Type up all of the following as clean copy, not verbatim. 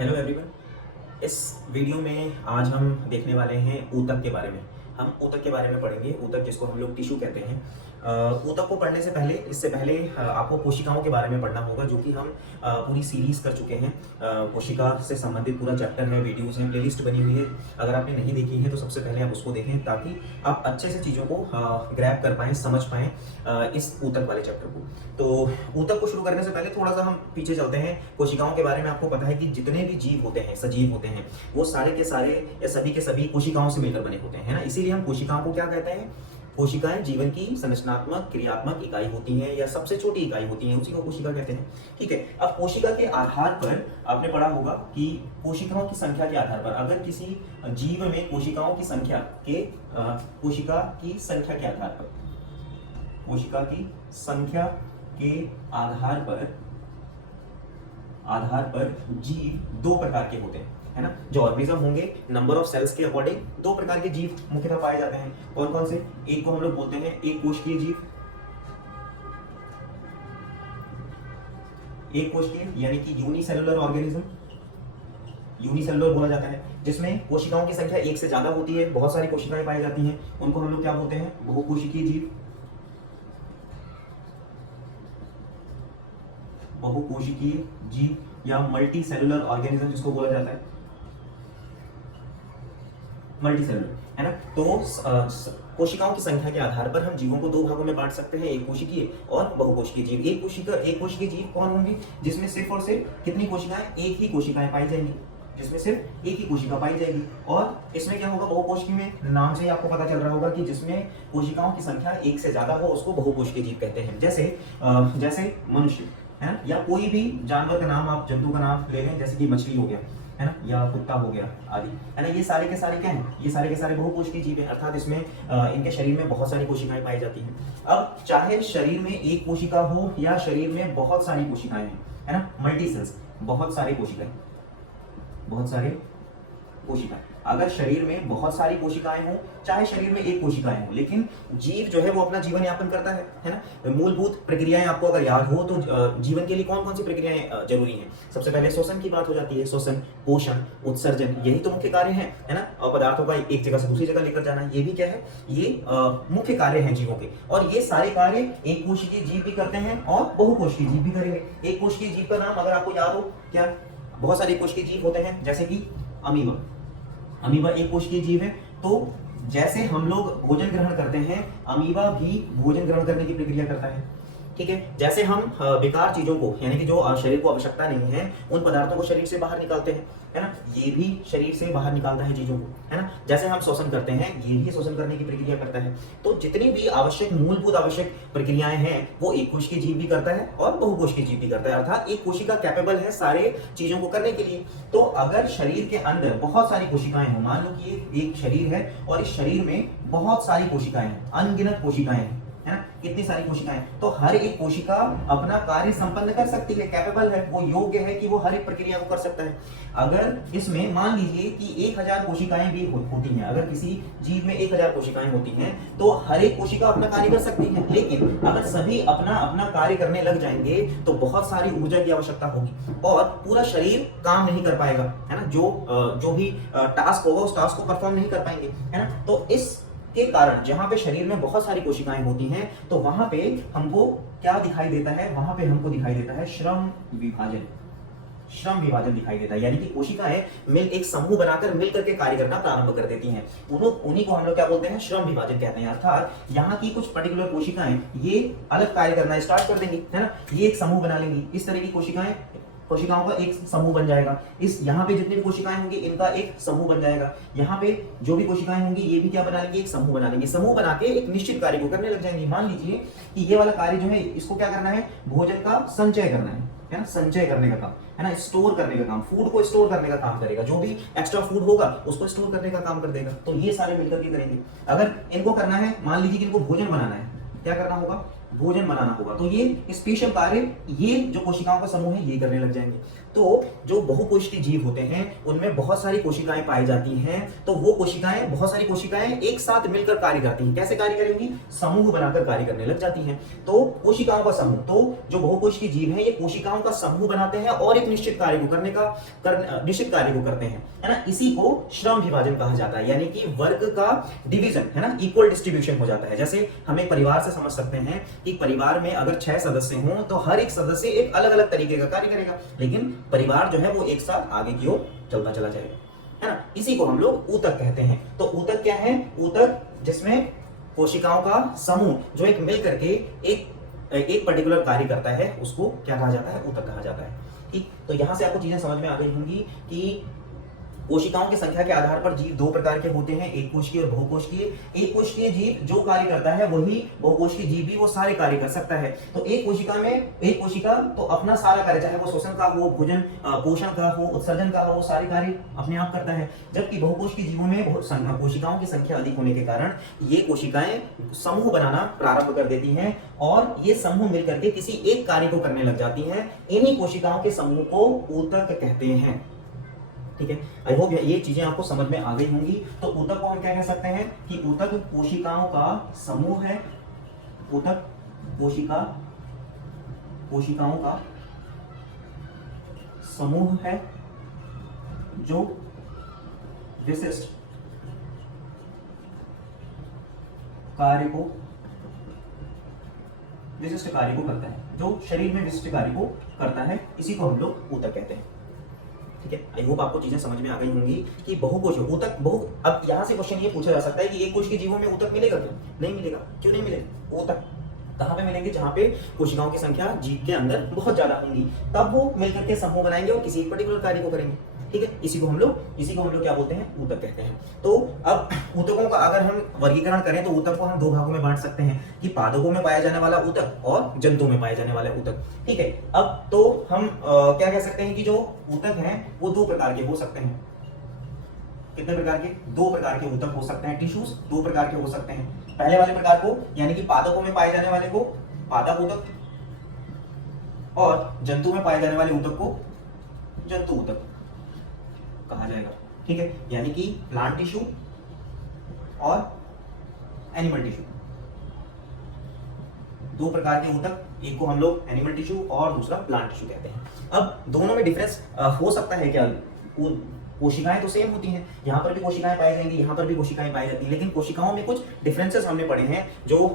Hello everyone. इस video में आज हम देखने वाले हैं ऊतक के बारे में। हम ऊतक के बारे में पढ़ेंगे। ऊतक जिसको हम लोग टिश्यू कहते हैं। ऊतक को पढ़ने से पहले आपको कोशिकाओं के बारे में पढ़ना होगा, जो कि हम पूरी सीरीज कर चुके हैं। कोशिका से संबंधित पूरा चैप्टर है, वीडियोस हैं, प्लेलिस्ट बनी हुई है। अगर आपने नहीं देखी है तो सबसे पहले आप उसको देखें, ताकि आप अच्छे से चीज़ों को ग्रैब कर पाएँ, समझ पाएँ इस ऊतक वाले चैप्टर को। तो ऊतक को शुरू करने से पहले थोड़ा सा हम पीछे चलते हैं। कोशिकाओं के बारे में आपको पता है कि जितने भी जीव होते हैं, सजीव होते हैं, वो सारे के सारे या सभी के सभी कोशिकाओं से मिलकर बने होते हैं, है ना। इसीलिए हम कोशिकाओं को क्या कहते हैं? कोशिकाएं जीवन की संरचनात्मक क्रियात्मक इकाई होती हैं, या सबसे छोटी इकाई होती हैं, उसी को कोशिका कहते हैं। ठीक है। अब कोशिका के आधार पर आपने पढ़ा होगा कि कोशिकाओं की संख्या के आधार पर, अगर किसी जीव में कोशिका की संख्या के आधार पर जीव दो प्रकार के होते हैं, है ना। जो ऑर्गेनिज्म होंगे, नंबर ऑफ सेल्स के अकॉर्डिंग दो प्रकार के जीव मुख्यतः पाए जाते हैं। कौन कौन से? एक को हम लोग बोलते हैं एक कोशिकीय जीव, एक कोशिकीय यानी कि यूनिसेलुलर ऑर्गेनिज्म, यूनिसेलुलर बोला जाता है, जिसमें कोशिकाओं की संख्या एक से ज्यादा होती है, बहुत सारी कोशिकाएं पाई जाती हैं। उनको हम लोग क्या बोलते हैं? बहुकोशिकीय जीव, बहुकोशिकीय जीव या मल्टी सेलुलर ऑर्गेनिज्म जिसको बोला जाता है, मल्टी सेलुलर, है ना। तो कोशिकाओं की संख्या के आधार पर हम जीवों को दो भागों में बांट सकते हैं, एक कोशिकीय और बहुकोशिकीय जीव। एक कोशिकीय जीव कौन होंगे? जिसमें सिर्फ और सिर्फ कितनी कोशिकाएं? एक ही कोशिकाएं पाई जाएंगी, जिसमें सिर्फ एक ही कोशिका पाई जाएगी। और इसमें क्या होगा? बहुकोशिकीय में नाम से ही आपको पता चल रहा होगा कि जिसमें कोशिकाओं की संख्या एक से ज्यादा हो, उसको बहुकोशिकीय जीव कहते हैं। जैसे मनुष्य, है ना, या कोई भी जानवर का नाम, आप जंतु का नाम ले लें, जैसे कि मछली हो गया, है ना, या कुत्ता हो गया आदि, है ना। ये सारे के सारे क्या हैं? ये सारे के सारे बहुकोशिकीय जीव हैं, अर्थात इसमें इनके शरीर में बहुत सारी कोशिकाएं पाई जाती हैं। अब चाहे शरीर में एक कोशिका हो या शरीर में बहुत सारी कोशिकाएं हैं, है ना, मल्टी सेल्स, बहुत सारे कोशिकाएं। अगर शरीर में बहुत सारी कोशिकाएं हो, चाहे शरीर में एक कोशिकाएं हो, लेकिन जीव जो है वो अपना जीवन यापन करता है ना। मूलभूत प्रक्रियाएं आपको अगर याद हो तो जीवन के लिए कौन कौन सी प्रक्रियाएं जरूरी हैं? सबसे पहले श्वसन की बात हो जाती है। श्वसन, पोषण, उत्सर्जन, यही तो मुख्य कार्य हैं, है ना। और पदार्थों का एक जगह से दूसरी जगह लेकर जाना, ये भी क्या है? ये मुख्य कार्य हैं जीवों के। और ये सारे कार्य एक कोशिकीय जीव भी करते हैं और बहुकोशिकीय जीव भी करेंगे। एक कोशिकीय जीव का नाम अगर आपको याद हो, क्या? बहुत सारे कोशिकीय जीव होते हैं, जैसे कि अमीबा एक कोशिकीय जीव है। तो जैसे हम लोग भोजन ग्रहण करते हैं, अमीबा भी भोजन ग्रहण करने की प्रक्रिया करता है। ठीक है। जैसे हम बेकार चीजों को, यानी कि जो शरीर को आवश्यकता नहीं है, उन पदार्थों को शरीर से बाहर निकालते हैं, है ना, ये भी शरीर से बाहर निकालता है चीजों को, है ना। जैसे हम श्वसन करते हैं, ये भी श्वसन करने की प्रक्रिया करता है। तो जितनी भी मूलभूत आवश्यक प्रक्रियाएं हैं, वो एक कोशिकीय जीव भी करता है और बहुकोशिकीय जीव भी करता है, अर्थात एक कोशिका कैपेबल है सारे चीजों को करने के लिए। तो अगर शरीर के अंदर बहुत सारी कोशिकाएं हो, मान लो कि एक शरीर है और इस शरीर में बहुत सारी कोशिकाएं हैं, अनगिनत कोशिकाएं हैं, है ना, कितनी सारी कोशिकाएं, तो हर एक कोशिका अपना कार्य संपन्न कर सकती है, कैपेबल है, वो योग्य है कि वो हर एक प्रक्रिया को कर सकता है। अगर इसमें मान लीजिए कि 1000 कोशिकाएं भी होती हैं, अगर किसी जीव में 1000 कोशिकाएं होती हैं, तो हर एक कोशिका अपना कार्य कर सकती है। लेकिन अगर सभी अपना अपना कार्य करने लग जाएंगे तो बहुत सारी ऊर्जा की आवश्यकता होगी और पूरा शरीर काम नहीं कर पाएगा, है ना। जो भी टास्क होगा उस टास्क को परफॉर्म नहीं कर पाएंगे, है ना। तो इस के कारण जहां पे शरीर में बहुत सारी कोशिकाएं होती हैं, तो वहां पे हमको क्या दिखाई देता है? वहां पे हमको दिखाई देता है श्रम विभाजन दिखाई देता है। यानी कि कोशिकाएं एक समूह बनाकर मिल करके कार्य करना प्रारंभ कर देती हैं। उन्हीं को हम लोग क्या बोलते हैं? श्रम विभाजन कहते हैं। अर्थात यहाँ की कुछ पर्टिकुलर कोशिकाएं ये अलग कार्य करना स्टार्ट कर देंगी, है ना, ये एक समूह बना लेंगी। इस तरह की कोशिकाओं का एक समूह बन जाएगा। यहाँ पे जितनी भी कोशिकाएं होंगी, इनका एक समूह बन जाएगा। यहाँ पे जो भी कोशिकाएं होंगी, ये भी क्या बना लेंगी? एक समूह बना लेंगे। समूह बना के एक निश्चित कार्य को करने लग जाएंगे। मान लीजिए कि ये वाला कार्य जो है, इसको क्या करना है? भोजन का संचय करना है ना, संचय करने का काम, है ना, स्टोर करने का काम, फूड को स्टोर करने का काम करेगा। जो भी एक्स्ट्रा फूड होगा उसको स्टोर करने का काम कर देगा। तो ये सारे मिलकर के करेंगे। अगर इनको करना है, मान लीजिए कि इनको भोजन बनाना है, क्या करना होगा? भोजन बनाना होगा। तो ये स्पेशल कार्य ये जो कोशिकाओं का समूह है ये करने लग जाएंगे। तो जो बहुकोशिकीय जीव होते हैं उनमें बहुत सारी कोशिकाएं पाई जाती हैं। तो वो कोशिकाएं, बहुत सारी कोशिकाएं एक साथ मिलकर कार्य करती हैं। कैसे कार्य करेंगी? समूह बनाकर कार्य करने लग जाती हैं। तो कोशिकाओं का समूह, तो जो बहुकोशिकीय जीव हैं ये कोशिकाओं का समूह बनाते हैं और एक निश्चित कार्य को निश्चित कार्य को करते हैं, है ना। इसी को श्रम विभाजन कहा जाता है, यानी कि वर्क का डिवीजन, है ना, इक्वल डिस्ट्रीब्यूशन हो जाता है। जैसे हम एक परिवार से समझ सकते हैं कि परिवार में अगर 6 सदस्य हों तो हर एक सदस्य एक अलग अलग तरीके का कार्य करेगा, लेकिन परिवार जो है वो एक साथ आगे की ओर चलता चला जाएगा, है ना। इसी को हम लोग ऊतक कहते हैं। तो ऊतक क्या है? ऊतक जिसमें कोशिकाओं का समूह जो एक मिल करके एक पर्टिकुलर कार्य करता है उसको क्या कहा जाता है? ऊतक कहा जाता है। ठीक, तो यहां से आपको चीजें समझ में आ गई होंगी कि कोशिकाओं की संख्या के आधार पर जीव 2 प्रकार के होते हैं, एक कोशिकीय और बहुकोशिकीय। एक कोशिकीय जीव जो कार्य करता है वही बहुकोशिकीय जीव भी वो सारे कार्य कर सकता है। तो एक कोशिका तो अपना सारा कार्य, चाहे वो श्वसन का हो, भोजन पोषण का हो, उत्सर्जन का हो, वो सारे कार्य अपने आप करता है। जबकि बहुकोशिकीय जीवों में कोशिकाओं की संख्या अधिक होने के कारण ये कोशिकाएं समूह बनाना प्रारंभ कर देती हैं और ये समूह मिलकर के किसी एक कार्य को करने लग जाती हैं। इन्हीं कोशिकाओं के समूह को ऊतक कहते हैं। ठीक है, आई होप ये चीजें आपको समझ में आ गई होंगी। तो ऊतक को हम क्या कह सकते हैं कि ऊतक कोशिकाओं का समूह है। ऊतक कोशिकाओं का समूह है जो विशिष्ट कार्य को करता है, जो शरीर में विशिष्ट कार्य को करता है, इसी को हम लोग ऊतक कहते हैं। ठीक है, आई होप आपको चीजें समझ में आ गई होंगी कि बहुकोशिकीय ऊतक अब यहाँ से क्वेश्चन ये पूछा जा सकता है कि एक कोशिकीय जीवों में ऊतक मिलेगा क्या? नहीं मिलेगा। क्यों नहीं मिलेगा? ऊतक कहाँ पे मिलेंगे? जहाँ पे कोशिकाओं की संख्या जीव के अंदर बहुत ज्यादा होंगी, तब वो मिलकर के समूह बनाएंगे और किसी एक पर्टिकुलर कार्य को करेंगे। ठीक है, इसी को हम लोग क्या बोलते हैं? ऊतक कहते हैं। तो अब ऊतकों का अगर हम वर्गीकरण करें तो ऊतक को हम 2 भागों में बांट सकते हैं कि पादपों में पाया जाने वाला ऊतक और जंतुओं में पाए जाने वाला ऊतक। ठीक है, अब तो हम क्या कह सकते हैं कि जो ऊतक हैं वो 2 प्रकार के हो सकते हैं। कितने प्रकार के? 2 प्रकार के ऊतक हो सकते हैं। टिश्यूज 2 प्रकार के हो सकते हैं। पहले वाले प्रकार को, यानी कि पादपों में पाए जाने वाले को पादप ऊतक और जंतु में पाए जाने वाले ऊतक को जंतु ऊतक कहा जाएगा। ठीक है, यानी कि प्लांट टिश्यू और एनिमल टिश्यू, 2 प्रकार के ऊतक, एक को हम लोग एनिमल टिश्यू और दूसरा प्लांट टिश्यू कहते हैं। अब दोनों में डिफरेंस हो सकता है क्या? कोशिकाएं तो सेम होती हैं, यहाँ पर भी कोशिकाएं पाई जाएंगी, यहाँ पर भी कोशिकाएं पाई जाती हैं, लेकिन कोशिकाओं में कुछ डिफरेंसेस हमने पढ़े हैं जो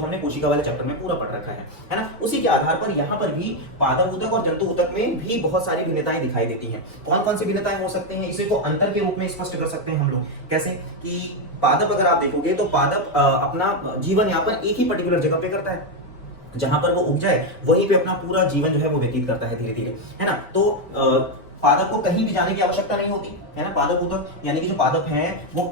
हमने कोशिका वाले चैप्टर में पूरा पढ़ रखा है ना। उसी के आधार पर यहाँ पर भी पादप ऊतक और जंतु ऊतक में भी बहुत सारी भिन्नताएं दिखाई देती हैं। कौन कौन सी भिन्नताएं हो सकती हैं? इसे को अंतर के रूप में स्पष्ट कर सकते हैं हम लोग। कैसे कि पादप अगर आप देखोगे तो पादप अपना जीवन यापन एक ही पर्टिकुलर जगह पे करता है, जहां पर वो उग जाए वहीं पे अपना पूरा जीवन जो है वो व्यतीत करता है धीरे धीरे, है ना। तो पादप को कहीं भी जाने की आवश्यकता नहीं होती, है ना। पादप ऊतक यानी कि जो पादप हैं वो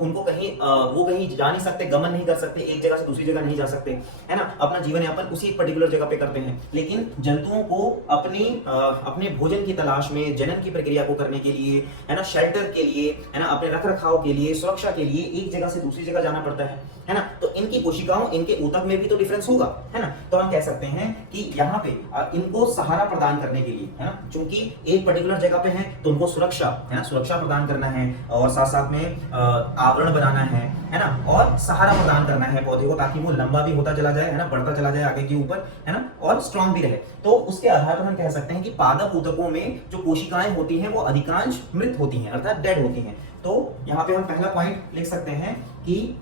कहीं जा नहीं सकते, गमन नहीं कर सकते, एक जगह से दूसरी जगह नहीं जा सकते, है ना। अपना जीवन यापन उसी पर्टिकुलर जगह पे करते हैं। लेकिन जंतुओं को अपने भोजन की तलाश में, जनन की प्रक्रिया को करने के लिए, है ना, शेल्टर के लिए, है ना, अपने रख रखाव के लिए, सुरक्षा के लिए एक जगह से दूसरी जगह जाना पड़ता है ना। तो इनकी कोशिकाओं, इनके ऊतक में भी तो डिफरेंस होगा, है ना। तो हम कह सकते हैं कि यहाँ पे इनको सहारा प्रदान करने के लिए, है ना, चूंकि एक पर्टिकुलर जगह पे है तो उनको सुरक्षा, है ना, सुरक्षा प्रदान करना है और साथ साथ में आवरण बनाना है ना, और सहारा प्रदान करना है पौधे को ताकि वो लंबा भी होता चला जाए, है ना, बढ़ता चला जाए आगे के ऊपर, है ना, और स्ट्रांग भी रहे। तो उसके आधार पर हम कह सकते हैं कि पादप ऊतकों में जो कोशिकाएं होती हैं वो अधिकांश मृत होती हैं, अर्थात डेड होती हैं। तो यहाँ पे हम पहला पॉइंट लिख सकते हैं कि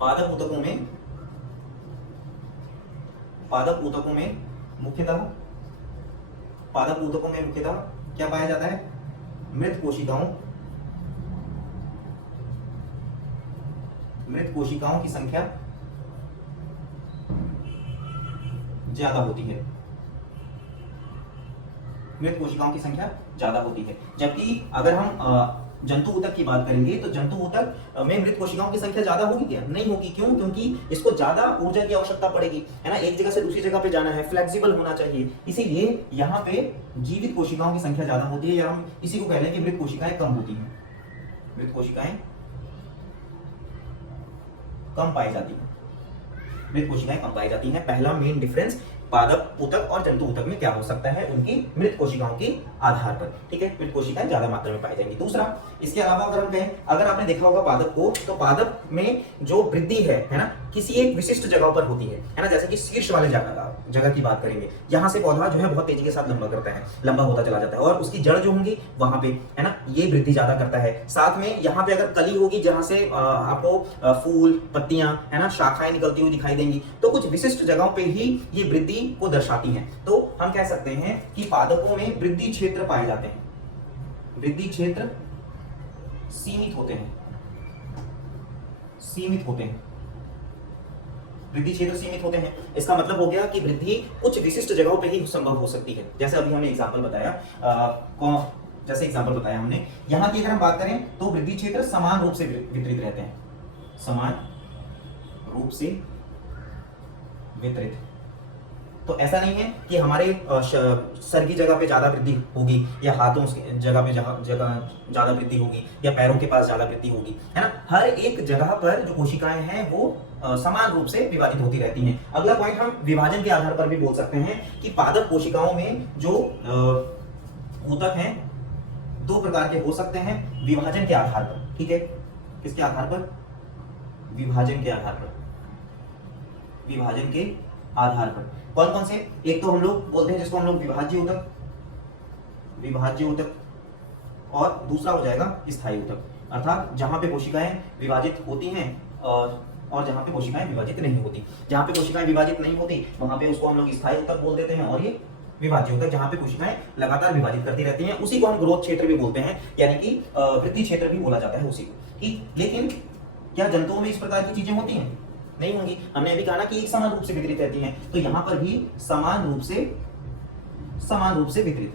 पादप ऊतकों में मुख्यतः क्या पाया जाता है? मृत कोशिकाओं की संख्या ज्यादा होती है। मृत कोशिकाओं की संख्या ज्यादा होती है। जबकि अगर हम जंतु ऊतक की बात करेंगे तो जंतु ऊतक में मृत कोशिकाओं की संख्या ज्यादा होगी क्या? नहीं होगी। क्यों? क्योंकि इसको ज्यादा ऊर्जा की आवश्यकता पड़ेगी, है ना, एक जगह से दूसरी जगह पे जाना है, फ्लेक्सिबल होना चाहिए। इसीलिए यहाँ पे जीवित कोशिकाओं की संख्या ज्यादा होती है, या हम इसी को कह लें कि मृत कोशिकाएं कम होती हैं, मृत कोशिकाएं कम पाई जाती हैं। मृत कोशिकाएं कम पाई जाती हैं। पहला मेन डिफरेंस पादप ऊतक और जंतु ऊतक में क्या हो सकता है, उनकी मृत कोशिकाओं के आधार पर, ठीक है, मृत कोशिकाएं ज्यादा मात्रा में पाई जाएंगी। दूसरा, इसके अलावा अगर हम कहें, अगर आपने देखा होगा पादप को, तो पादप में जो वृद्धि है ना, किसी एक विशिष्ट जगह पर होती है ना, जैसे कि शीर्ष वाले जगह की बात करेंगे, यहाँ से पौधा जो है बहुत तेजी के साथ लंबा करता है, लंबा होता चला जाता है, और उसकी जड़ जो होंगी वहां पे, है ना, ये वृद्धि ज्यादा करता है। साथ में यहाँ पे अगर कली होगी जहां से आपको फूल, पत्तियां, है ना, शाखाएं निकलती हुई दिखाई देंगी, तो कुछ विशिष्ट जगहों पे ही ये वृद्धि को दर्शाती हैं। तो हम कह सकते हैं कि पादपों में वृद्धि क्षेत्र पाए जाते हैं, वृद्धि क्षेत्र सीमित होते हैं, सीमित होते हैं, वृद्धि क्षेत्र सीमित होते हैं। इसका मतलब हो गया कि वृद्धि कुछ विशिष्ट जगहों पे ही संभव हो सकती है। जैसे अभी हमने एग्जांपल बताया, जैसे एग्जांपल बताया हमने, यहाँ की अगर हम बात करें तो वृद्धि क्षेत्र समान रूप से वितरित रहते हैं, समान रूप से वितरित। तो ऐसा नहीं है कि हमारे सर की जगह पे ज्यादा वृद्धि होगी, या हाथों की जगह पे जगह ज्यादा वृद्धि होगी, या पैरों के पास ज्यादा वृद्धि होगी, है ना। हर एक जगह पर जो कोशिकाएं हैं वो समान रूप से विभाजित होती रहती हैं। अगला पॉइंट हम विभाजन के आधार पर भी बोल सकते हैं कि पादप कोशिकाओं में जो ऊतक हैं दो प्रकार के हो सकते हैं विभाजन के आधार पर, ठीक है। किसके आधार पर? विभाजन के आधार पर, विभाजन के आधार पर। कौन कौन से? एक तो हम लोग बोलते हैं जिसको हम लोग विभाज्य ऊतक, विभाज्य ऊतक, और दूसरा हो जाएगा स्थायी ऊतक, अर्थात जहां पे कोशिकाएं विभाजित होती हैं और जहां पे कोशिकाएं विभाजित नहीं होती। जहां पे कोशिकाएं विभाजित नहीं होती वहां पे उसको हम लोग स्थायी ऊतक बोल देते हैं, और ये विभाज्य ऊतक जहां पे कोशिकाएं लगातार विभाजित करती रहती हैं, उसी को हम ग्रोथ क्षेत्र भी बोलते हैं, यानी कि वृद्धि क्षेत्र भी बोला जाता है उसी को, ठीक। लेकिन क्या जंतुओं में इस प्रकार की चीजें होती हैं? नहीं होंगी। हमने अभी कहा ना कि एक समान रूप से वितरित रहती हैं, तो यहां पर भी समान रूप से वितरित,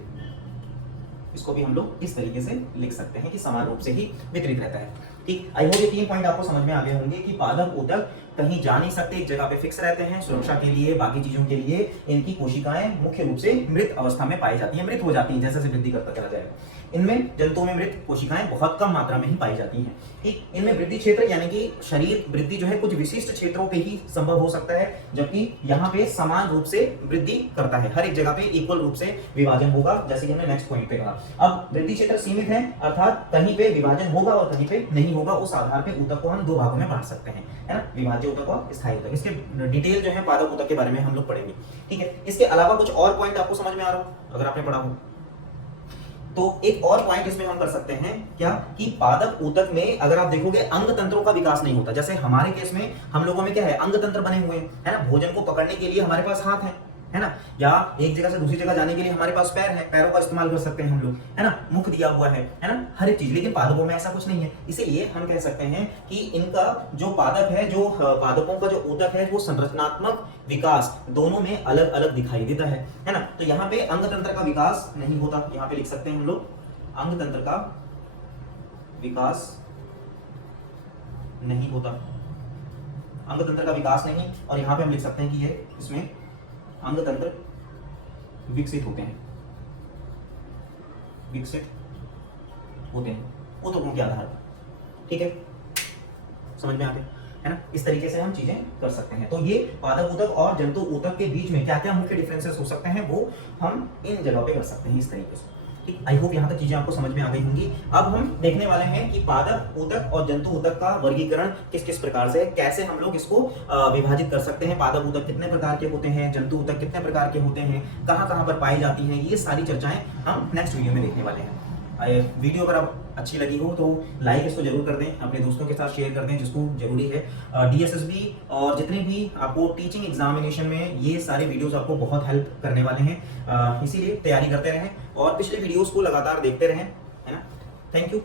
इसको भी हम लोग इस तरीके से लिख सकते हैं कि समान रूप से ही वितरित रहता है, ठीक। आई होप ये 3 पॉइंट आपको समझ में आ गए होंगे कि पादप ऊतक कहीं जा नहीं सकते, एक जगह पे फिक्स रहते हैं, सुरक्षा के लिए, बाकी चीजों के लिए इनकी कोशिकाएं मुख्य रूप से मृत अवस्था में पाई जाती हैं, मृत हो जाती हैं जैसे वृद्धि करता चला जाएगा। इनमें जंतुओं में मृत कोशिकाएं बहुत कम मात्रा में ही पाई जाती हैं, ठीक। इनमें वृद्धि क्षेत्र यानी कि शरीर वृद्धि जो है कुछ विशिष्ट क्षेत्रों पे ही संभव हो सकता है, जबकि यहाँ पे समान रूप से वृद्धि करता है, हर एक जगह पे इक्वल रूप से विभाजन होगा, जैसे कि हमने नेक्स्ट पॉइंट पे कहा। अब वृद्धि क्षेत्र सीमित है, अर्थात कहीं पे विभाजन होगा और कहीं पे नहीं होगा, उस आधार पे ऊतक को हम 2 भागों में बांट सकते हैं, है ना, विभाज्य ऊतक और स्थायी ऊतक। इसके डिटेल जो है पादप ऊतक के बारे में हम लोग पढ़ेंगे, ठीक है। इसके अलावा कुछ और पॉइंट आपको समझ में आ रहा हो अगर आपने पढ़ा हो तो एक और पॉइंट इसमें हम कर सकते हैं क्या, कि पादप ऊतक में अगर आप देखोगे अंग तंत्रों का विकास नहीं होता। जैसे हमारे केस में हम लोगों में क्या है, अंग तंत्र बने हुए हैं, है ना, भोजन को पकड़ने के लिए हमारे पास हाथ है ना, या एक जगह से दूसरी जगह जाने के लिए हमारे पास पैर है, पैरों का इस्तेमाल कर सकते हैं हम लोग, है ना, मुख दिया हुआ है ना, हर एक चीज। लेकिन पादपों में ऐसा कुछ नहीं है, इसीलिए हम कह सकते हैं कि इनका जो पादप है, जो पादपों का जो ऊतक है, वो संरचनात्मक विकास दोनों में अलग अलग दिखाई देता है ना। तो यहाँ पे अंग तंत्र का विकास नहीं होता, यहाँ पे लिख सकते हैं हम लोग अंग तंत्र का विकास नहीं होता, अंग तंत्र का विकास नहीं, और यहाँ पे हम लिख सकते हैं कि ये इसमें अंग तंत्र विकसित होते हैं, विकसित होते हैं ऊतकों के आधार पर, ठीक है, समझ में आ गया है ना। इस तरीके से हम चीजें कर सकते हैं। तो ये पादप ऊतक और जंतु ऊतक के बीच में क्या क्या मुख्य डिफरेंसेस हो सकते हैं वो हम इन जगह पे कर सकते हैं इस तरीके से, ठीक। आई होप यहाँ तक चीजें आपको समझ में आ गई होंगी। अब हम देखने वाले हैं कि पादप ऊतक और जंतु ऊतक का वर्गीकरण किस किस प्रकार से, कैसे हम लोग इसको विभाजित कर सकते हैं, पादप ऊतक कितने प्रकार के होते हैं, जंतु ऊतक कितने प्रकार के होते हैं, कहाँ कहाँ पर पाई जाती हैं, ये सारी चर्चाएं हम नेक्स्ट वीडियो में देखने वाले हैं। वीडियो अगर आप अच्छी लगी हो तो लाइक इसको जरूर कर दें, अपने दोस्तों के साथ शेयर कर दें जिसको जरूरी है। DSSB और जितने भी आपको टीचिंग एग्जामिनेशन में ये सारे वीडियोस आपको बहुत हेल्प करने वाले हैं, इसीलिए तैयारी करते रहें और पिछले वीडियोस को लगातार देखते रहें, है ना। Thank you.